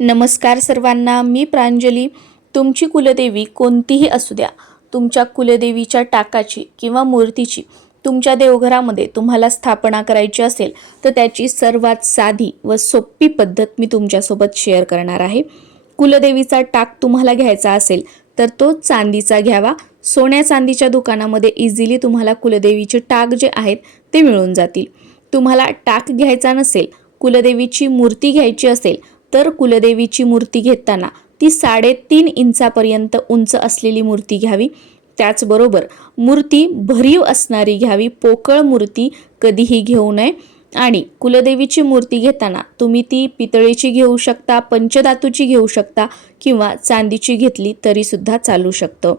नमस्कार सर्वांना मी प्रांजली. तुमची कुलदेवी कोणतीही असू द्या. तुमच्या कुलदेवीच्या टाकाची किंवा मूर्तीची तुमच्या देवघरामध्ये तुम्हाला स्थापना करायची असेल तर त्याची सर्वात साधी व सोपी पद्धत मी तुमच्यासोबत शेअर करणार आहे. कुलदेवीचा टाक तुम्हाला घ्यायचा असेल तर तो चांदीचा घ्यावा. सोन्या चांदीच्या दुकानामध्ये इझिली तुम्हाला कुलदेवीचे टाक जे आहेत ते मिळून जातील. तुम्हाला टाक घ्यायचा नसेल कुलदेवीची मूर्ती घ्यायची असेल तर कुलदेवीची मूर्ती घेताना ती साडेतीन इंचापर्यंत उंच असलेली मूर्ती घ्यावी. त्याचबरोबर मूर्ती भरीव असणारी घ्यावी. पोकळ मूर्ती कधीही घेऊ नये. आणि कुलदेवीची मूर्ती घेताना तुम्ही ती पितळेची घेऊ शकता पंचधातूची घेऊ शकता किंवा चांदीची घेतली तरीसुद्धा चालू शकतं.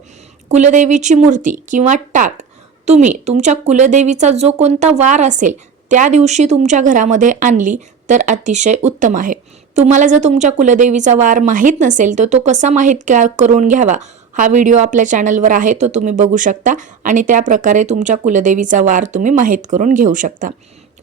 कुलदेवीची मूर्ती किंवा टाक तुम्ही तुमच्या कुलदेवीचा जो कोणता वार असेल त्या दिवशी तुमच्या घरामध्ये आणली तर अतिशय उत्तम आहे. तुम्हाला जर तुमच्या कुलदेवीचा वार माहीत नसेल तर तो कसा माहीत करून घ्यावा? हा व्हिडिओ आपल्या चॅनलवर आहे तो तुम्ही बघू शकता आणि त्या प्रकारे तुमच्या कुलदेवीचा वार तुम्ही माहीत करून घेऊ शकता.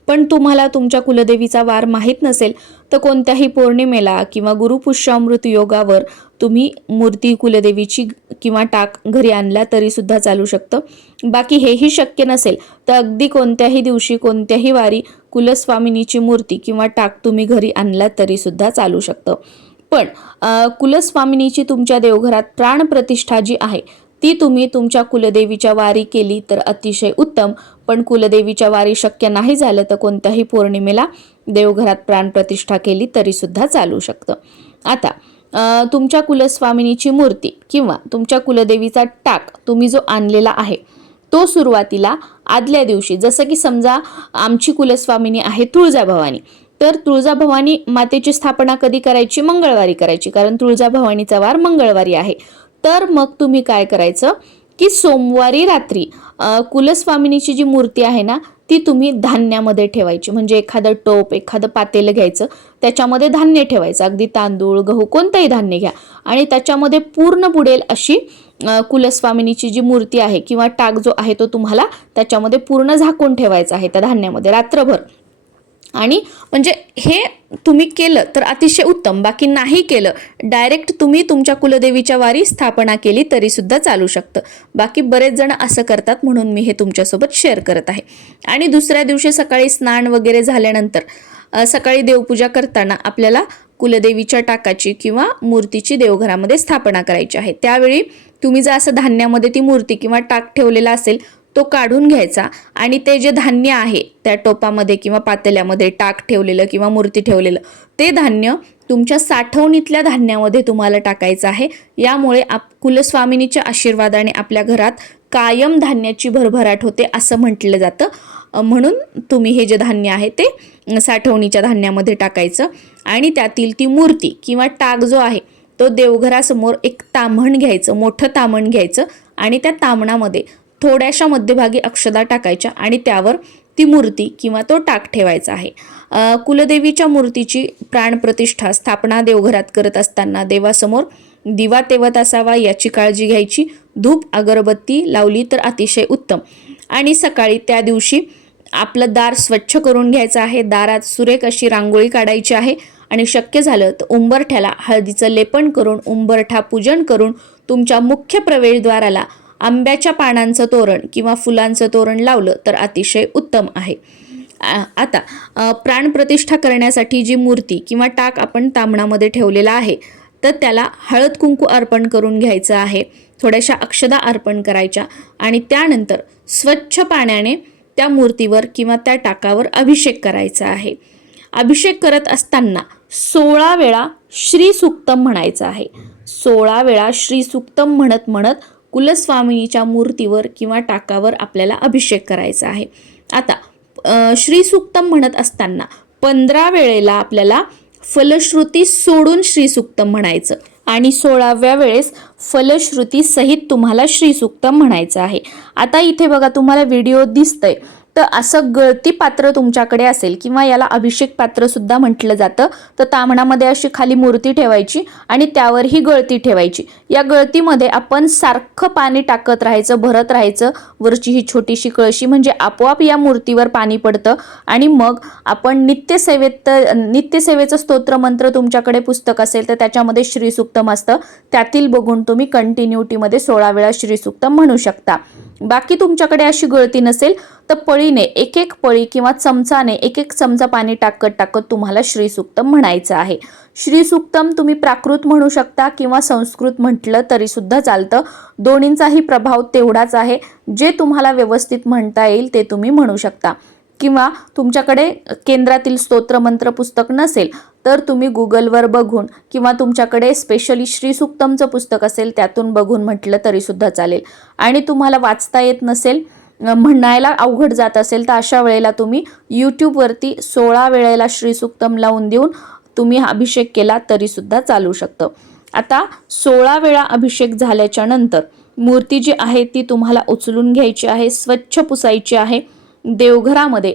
पण तुम्हाला तुमच्या कुलदेवीचा वार माहीत नसेल तर कोणत्याही पौर्णिमेला किंवा गुरुपुष्यामृत योगावर तुम्ही मूर्ती कुलदेवीची किंवा टाक घरी आणला तरीसुद्धा चालू शकतं. बाकी हेही शक्य नसेल तर अगदी कोणत्याही दिवशी कोणत्याही वारी कुलस्वामिनीची मूर्ती किंवा टाक तुम्ही घरी आणला तरीसुद्धा चालू शकतं. पण कुलस्वामिनीची तुमच्या देवघरात प्राणप्रतिष्ठा जी आहे ती तुम्ही तुमच्या कुलदेवीच्या वारी केली तर अतिशय उत्तम. पण कुलदेवीच्या वारी शक्य नाही झालं तर कोणत्याही पौर्णिमेला देवघरात प्राणप्रतिष्ठा केली तरीसुद्धा चालू शकतं. आता तुमच्या कुलस्वामिनीची मूर्ती किंवा तुमच्या कुलदेवीचा टाक तुम्ही जो आणलेला आहे तो सुरुवातीला आदल्या दिवशी जसं की समजा आमची कुलस्वामिनी आहे तुळजाभवानी तर तुळजाभवानी मातेची स्थापना कधी करायची? मंगळवारी करायची कारण तुळजाभवानीचा वार मंगळवारी आहे. तर मग तुम्ही काय करायचं की सोमवारी रात्री कुलस्वामिनीची जी मूर्ती आहे ना ती तुम्ही धान्यामध्ये ठेवायची. म्हणजे एखादं टोप एखादं पातेलं घ्यायचं त्याच्यामध्ये धान्य ठेवायचं. अगदी तांदूळ गहू कोणतंही धान्य घ्या. आणि त्याच्यामध्ये पूर्ण बुडेल अशी कुलस्वामिनीची जी मूर्ती आहे किंवा टाक जो आहे तो तुम्हाला त्याच्यामध्ये पूर्ण झाकून ठेवायचा आहे त्या धान्यामध्ये रात्रभर. आणि म्हणजे हे तुम्ही केलं तर अतिशय उत्तम. बाकी नाही केलं डायरेक्ट तुम्ही तुमच्या कुलदेवीच्या वारी स्थापना केली तरी सुद्धा चालू शकतं. बाकी बरेच जण असं करतात म्हणून मी हे तुमच्यासोबत शेअर करत आहे. आणि दुसऱ्या दिवशी सकाळी स्नान वगैरे झाल्यानंतर सकाळी देवपूजा करताना आपल्याला कुलदेवीच्या टाकाची किंवा मूर्तीची देवघरामध्ये स्थापना करायची आहे. त्यावेळी तुम्ही जर असं धान्यामध्ये ती मूर्ती किंवा टाक ठेवलेला असेल तो काढून घ्यायचा आणि ते जे धान्य आहे त्या टोपामध्ये किंवा पातेल्यामध्ये टाक ठेवलेलं किंवा मूर्ती ठेवलेलं ते धान्य तुमच्या साठवणीतल्या धान्यामध्ये तुम्हाला टाकायचं आहे. यामुळे आप कुलस्वामिनीच्या आशीर्वादाने आपल्या घरात कायम धान्याची भरभराट होते असं म्हटलं जातं. म्हणून तुम्ही हे जे धान्य आहे ते साठवणीच्या धान्यामध्ये टाकायचं आणि त्यातील ती मूर्ती किंवा टाक जो आहे तो देवघरासमोर एक ताम्हण घ्यायचं मोठं तामण घ्यायचं आणि त्या तामणामध्ये थोड्याशा मध्यभागी अक्षदा टाकायच्या आणि त्यावर ती मूर्ती किंवा तो टाक ठेवायचा आहे. कुलदेवीच्या मूर्तीची प्राणप्रतिष्ठा स्थापना देवघरात करत असताना देवासमोर दिवा तेवत असावा याची काळजी घ्यायची धूप अगरबत्ती लावली तर अतिशय उत्तम. आणि सकाळी त्या दिवशी आपलं दार स्वच्छ करून घ्यायचं आहे. दारात सुरेख अशी रांगोळी काढायची आहे आणि शक्य झालं तर उंबरठ्याला हळदीचं लेपन करून उंबरठा पूजन करून तुमच्या मुख्य प्रवेशद्वाराला आंब्याच्या पानांचं तोरण किंवा फुलांचं तोरण लावलं तर अतिशय उत्तम आहे. आता प्राणप्रतिष्ठा करण्यासाठी जी मूर्ती किंवा टाक आपण तांबणामध्ये ठेवलेला आहे तर त्याला हळद कुंकू अर्पण करून घ्यायचं आहे थोड्याशा अक्षदा अर्पण करायच्या आणि त्यानंतर स्वच्छ पाण्याने त्या मूर्तीवर किंवा त्या टाकावर अभिषेक करायचा आहे. अभिषेक करत असताना सोळा वेळा श्री सुक्तम म्हणायचं आहे. सोळा वेळा श्री सुक्तम म्हणत म्हणत कुलस्वामिनीच्या मूर्तीवर किंवा टाकावर आपल्याला अभिषेक करायचा आहे. आता अ, श्री सुक्तम म्हणत असताना पंधरा वेळेला आपल्याला फलश्रुती सोडून श्री सुक्तम म्हणायचं आणि सोळाव्या वेळेस फलश्रुती सहित तुम्हाला श्री सुक्तम म्हणायचं आहे. आता इथे बघा तुम्हाला व्हिडिओ दिसतंय. तर असं गळती पात्र तुमच्याकडे असेल किंवा याला अभिषेक पात्र सुद्धा म्हटलं जातं तर तामणामध्ये अशी खाली मूर्ती ठेवायची आणि त्यावर ही गळती ठेवायची. या गळतीमध्ये आपण सारखं पाणी टाकत राहायचं भरत राहायचं. वरची ही छोटीशी कळशी म्हणजे आपोआप या मूर्तीवर पाणी पडतं आणि मग आपण नित्यसेवेत नित्यसेवेचं स्तोत्रमंत्र तुमच्याकडे पुस्तक असेल तर त्याच्यामध्ये श्रीसुक्तम असतं. त्यातील बघून तुम्ही कंटिन्युटीमध्ये सोळा वेळा श्रीसुक्तम म्हणू शकता. बाकी तुमच्याकडे अशी गळती नसेल तर पळीने एक एक पळी किंवा चमचाने एक एक चमचा पाणी टाकत टाकत तुम्हाला श्रीसुक्तम म्हणायचं आहे. श्रीसुक्तम तुम्ही प्राकृत म्हणू शकता किंवा संस्कृत म्हटलं तरीसुद्धा चालतं. दोन्हींचाही प्रभाव तेवढाच आहे. जे तुम्हाला व्यवस्थित म्हणता येईल ते तुम्ही म्हणू शकता. किंवा तुमच्याकडे केंद्रातील स्तोत्रमंत्र पुस्तक नसेल तर तुम्ही गुगलवर बघून किंवा तुमच्याकडे स्पेशली श्रीसुक्तमचं पुस्तक असेल त्यातून बघून म्हटलं तरीसुद्धा चालेल. आणि तुम्हाला वाचता येत नसेल म्हणायला अवघड जात असेल तर अशा वेळेला तुम्ही यूट्यूबवरती सोळा वेळेला श्रीसुक्तम लावून देऊन तुम्ही अभिषेक केला तरीसुद्धा चालू शकतं. आता सोळा वेळा अभिषेक झाल्याच्यानंतर मूर्ती जी आहे ती तुम्हाला उचलून घ्यायची आहे स्वच्छ पुसायची आहे. देवघरामध्ये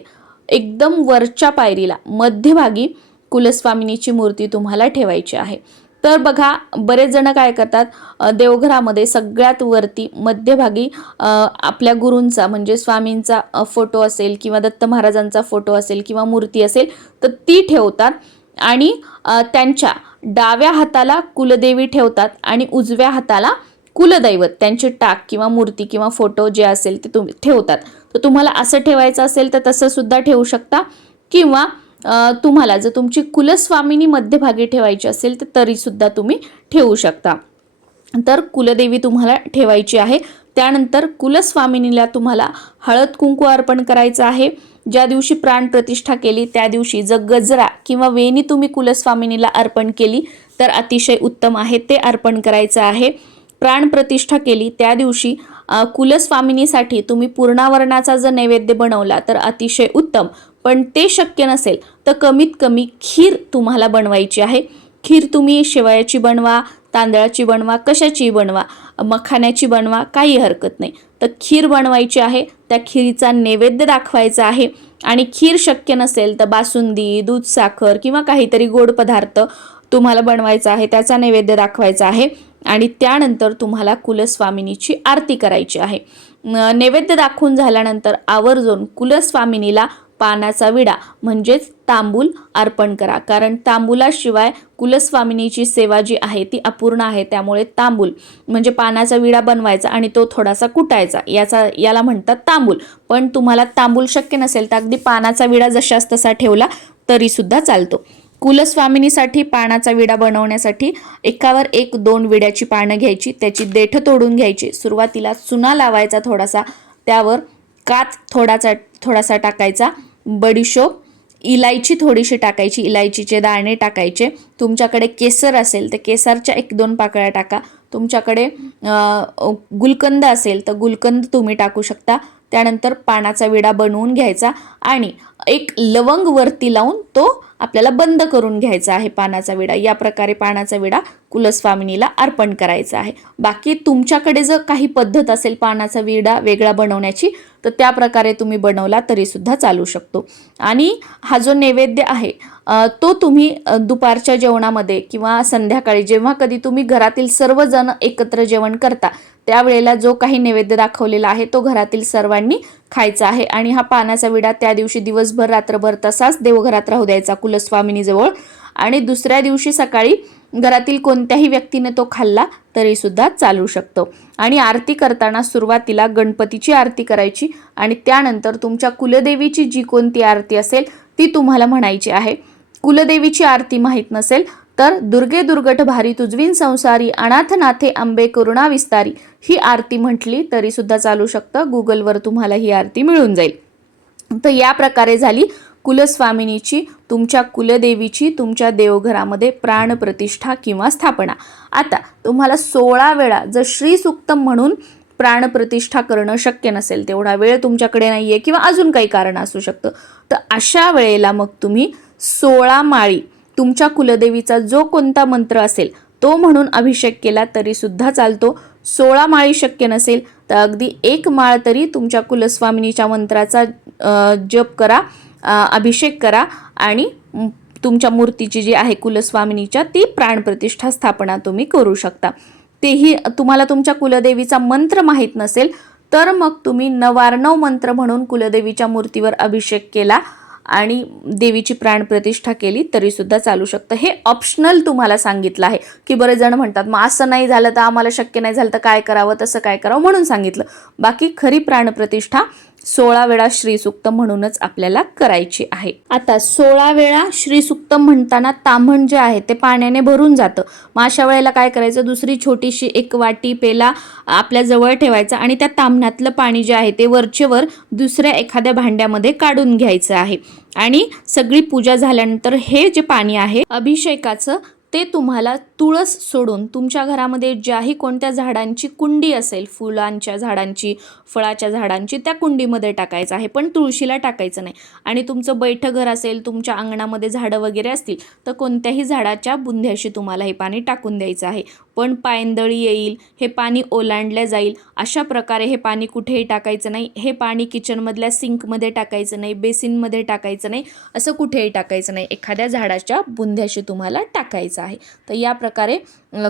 एकदम वरच्या पायरीला मध्यभागी कुलस्वामिनीची मूर्ती तुम्हाला ठेवायची आहे. तर बघा बरेच जण काय करतात देवघरामध्ये सगळ्यात वरती मध्यभागी आपल्या गुरूंचा म्हणजे स्वामींचा फोटो असेल किंवा दत्त महाराजांचा फोटो असेल किंवा मूर्ती असेल तर ती ठेवतात आणि त्यांच्या डाव्या हाताला कुलदेवी ठेवतात आणि उजव्या हाताला कुलदैवत त्यांची टाक किंवा मूर्ती किंवा फोटो जे असेल ते तुम्ही ठेवतात. तर तुम्हाला असं ठेवायचं असेल तर तसं सुद्धा ठेवू शकता किंवा तुम्हाला जर तुमची कुलस्वामिनी मध्यभागी ठेवायची असेल तर तरीसुद्धा तुम्ही ठेवू शकता. तर कुलदेवी तुम्हाला ठेवायची आहे. त्यानंतर कुलस्वामिनीला तुम्हाला हळद कुंकू अर्पण करायचं आहे. ज्या दिवशी प्राणप्रतिष्ठा केली त्या दिवशी जर गजरा किंवा वेणी तुम्ही कुलस्वामिनीला अर्पण केली तर अतिशय उत्तम आहे. ते अर्पण करायचं आहे. प्राण प्रतिष्ठा केली त्या दिवशी कुलस्वामिनीसाठी तुम्ही पूर्णावरणाचा जर नैवेद्य बनवला तर अतिशय उत्तम. पण ते शक्य नसेल तर कमीत कमी खीर तुम्हाला बनवायची आहे. खीर तुम्ही शेवयाची बनवा तांदळाची बनवा कशाची बनवा मखाण्याची बनवा काही हरकत नाही. तर खीर बनवायची आहे त्या खीरीचा नैवेद्य दाखवायचा आहे. आणि खीर शक्य नसेल तर बासुंदी दूध साखर किंवा काहीतरी गोड पदार्थ तुम्हाला बनवायचा आहे त्याचा नैवेद्य दाखवायचा आहे. आणि त्यानंतर तुम्हाला कुलस्वामिनीची आरती करायची आहे. नैवेद्य दाखवून झाल्यानंतर आवर्जून कुलस्वामिनीला पानाचा विडा म्हणजेच तांबूल अर्पण करा. कारण तांबुलाशिवाय कुलस्वामिनीची सेवा जी आहे ती अपूर्ण आहे. त्यामुळे तांबूल म्हणजे पानाचा विडा बनवायचा आणि तो थोडासा कुटायचा. याचा याला म्हणतात तांबूल. पण तुम्हाला तांबूल शक्य नसेल तर अगदी पानाचा विडा जशास तसा ठेवला तरीसुद्धा चालतो. कुलस्वामिनीसाठी पानाचा विडा बनवण्यासाठी एकावर एक दोन विड्याची पानं घ्यायची त्याची देठ तोडून घ्यायची. सुरुवातीला चुना लावायचा थोडासा त्यावर काच थोडासा थोडासा टाकायचा. बडीशोप इलायची थोडीशी टाकायची इलायचीचे दाणे टाकायचे. तुमच्याकडे केसर असेल तर केसरच्या एक दोन पाकळ्या टाका. तुमच्याकडे गुलकंद असेल तर गुलकंद तुम्ही टाकू शकता. त्यानंतर पानाचा विडा बनवून घ्यायचा आणि एक लवंग वरती लावून तो आपल्याला बंद करून घ्यायचा आहे पानाचा विडा. या प्रकारे पानाचा विडा कुलस्वामिनीला अर्पण करायचा आहे. बाकी तुमच्याकडे जर काही पद्धत असेल पानाचा विडा वेगळा बनवण्याची तर त्या प्रकारे तुम्ही बनवला तरी सुद्धा चालू शकतो. आणि हा जो नैवेद्य आहे तो तुम्ही दुपारच्या जेवणामध्ये किंवा संध्याकाळी जेव्हा कधी तुम्ही घरातील सर्वजण एकत्र जेवण करता त्यावेळेला जो काही नैवेद्य दाखवलेला आहे तो घरातील सर्वांनी खायचा आहे. आणि हा पानाचा विडा त्या दिवशी दिवसभर रात्रभर तसाच देवघरात राहू द्यायचा कुलस्वामिनीजवळ. आणि दुसऱ्या दिवशी सकाळी घरातील कोणत्याही व्यक्तीने तो खाल्ला तरी सुद्धा चालू शकतो. आणि आरती करताना सुरुवातीला गणपतीची आरती करायची आणि त्यानंतर तुमच्या कुलदेवीची जी कोणती आरती असेल ती तुम्हाला म्हणायची आहे. कुलदेवीची आरती माहीत नसेल तर दुर्गे दुर्गट भारी तुजवीन संसारी अनाथनाथे आंबे करुणा विस्तारी ही आरती म्हटली तरी सुद्धा चालू शकतं. गुगलवर तुम्हाला ही आरती मिळून जाईल. तर या प्रकारे झाली कुलस्वामिनीची तुमच्या कुलदेवीची तुमच्या देवघरामध्ये प्राणप्रतिष्ठा किंवा स्थापना. आता तुम्हाला सोळा वेळा जर श्रीसुक्तम म्हणून प्राणप्रतिष्ठा करणं शक्य नसेल तेवढा वेळ तुमच्याकडे नाही आहे किंवा अजून काही कारण असू शकतं. तर अशा वेळेला मग तुम्ही सोळा माळी तुमच्या कुलदेवीचा जो कोणता मंत्र असेल तो म्हणून अभिषेक केला तरी सुद्धा चालतो. सोळा माळी शक्य नसेल तर अगदी एक माळ तरी तुमच्या कुलस्वामिनीच्या मंत्राचा जप करा अभिषेक करा आणि तुमच्या मूर्तीची जी आहे कुलस्वामिनीच्या ती प्राणप्रतिष्ठा स्थापना तुम्ही करू शकता. तेही तुम्हाला तुमच्या कुलदेवीचा मंत्र माहीत नसेल तर मग तुम्ही नवार्णव मंत्र म्हणून कुलदेवीच्या मूर्तीवर अभिषेक केला. आणि देवीची प्राणप्रतिष्ठा केली तरी सुद्धा चालू शकतं. हे ऑप्शनल तुम्हाला सांगितलं आहे. की बरेच जण म्हणतात मग असं नाही झालं तर आम्हाला शक्य नाही झालं तर काय करावं? तसं काय करावं? म्हणून सांगितलं. बाकी खरी प्राणप्रतिष्ठा सोळा वेळा श्रीसुक्त म्हणूनच आपल्याला करायची आहे. आता सोळा वेळा श्रीसुक्त म्हणताना ताम्हण जे आहे ते पाण्याने भरून जातं. मग अशा वेळेला काय करायचं? दुसरी छोटीशी एक वाटी पेला आपल्या जवळ ठेवायचा आणि त्या ताम्हणातलं पाणी जे आहे ते वरचेवर दुसऱ्या एखाद्या भांड्यामध्ये काढून घ्यायचं आहे. आणि सगळी पूजा झाल्यानंतर हे जे पाणी आहे अभिषेकाचं ते तुम्हाला तुळस सोडून तुमच्या घरामध्ये ज्याही कोणत्या झाडांची कुंडी असेल फुलांच्या झाडांची फळाच्या झाडांची त्या कुंडीमध्ये टाकायचं आहे. पण तुळशीला टाकायचं नाही. आणि तुमचं बैठं घर असेल तुमच्या अंगणामध्ये झाडं वगैरे असतील तर कोणत्याही झाडाच्या बुंध्याशी तुम्हाला हे पाणी टाकून द्यायचं आहे. पण पायंदळी येईल हे पाणी ओलांडलं जाईल. अशा प्रकारे हे पाणी कुठेही टाकायचं नाही. हे पाणी किचनमधल्या सिंकमध्ये टाकायचं नाही बेसिनमध्ये टाकायचं नाही असं कुठेही टाकायचं नाही. एखाद्या झाडाच्या बुंध्याशी तुम्हाला टाकायचं आहे. तर या प्रकारे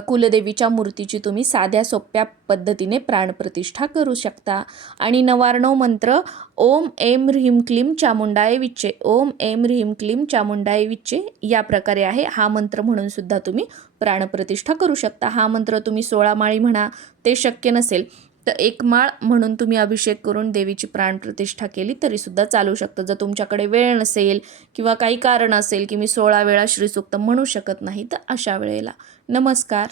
कुलदेवीच्या मूर्तीची तुम्ही साध्या सोप्या पद्धतीने प्राणप्रतिष्ठा करू शकता. आणि नवार्णव मंत्र ओम एम ह्रीम क्लीम चामुंडाय विच्चे ओम एम ह्रीम क्लीम चामुंडाय विच्चे या प्रकारे आहे. हा मंत्र म्हणून सुद्धा तुम्ही प्राणप्रतिष्ठा करू शकता. हा मंत्र तुम्ही सोळा माळी म्हणा ते शक्य नसेल तर एक माळ म्हणून तुम्ही अभिषेक करून देवीची प्राणप्रतिष्ठा केली तरीसुद्धा चालू शकतं. जर तुमच्याकडे वेळ नसेल किंवा काही कारण असेल की मी सोळा वेळा श्रीसूक्त म्हणू शकत नाही तर अशा वेळेला. नमस्कार.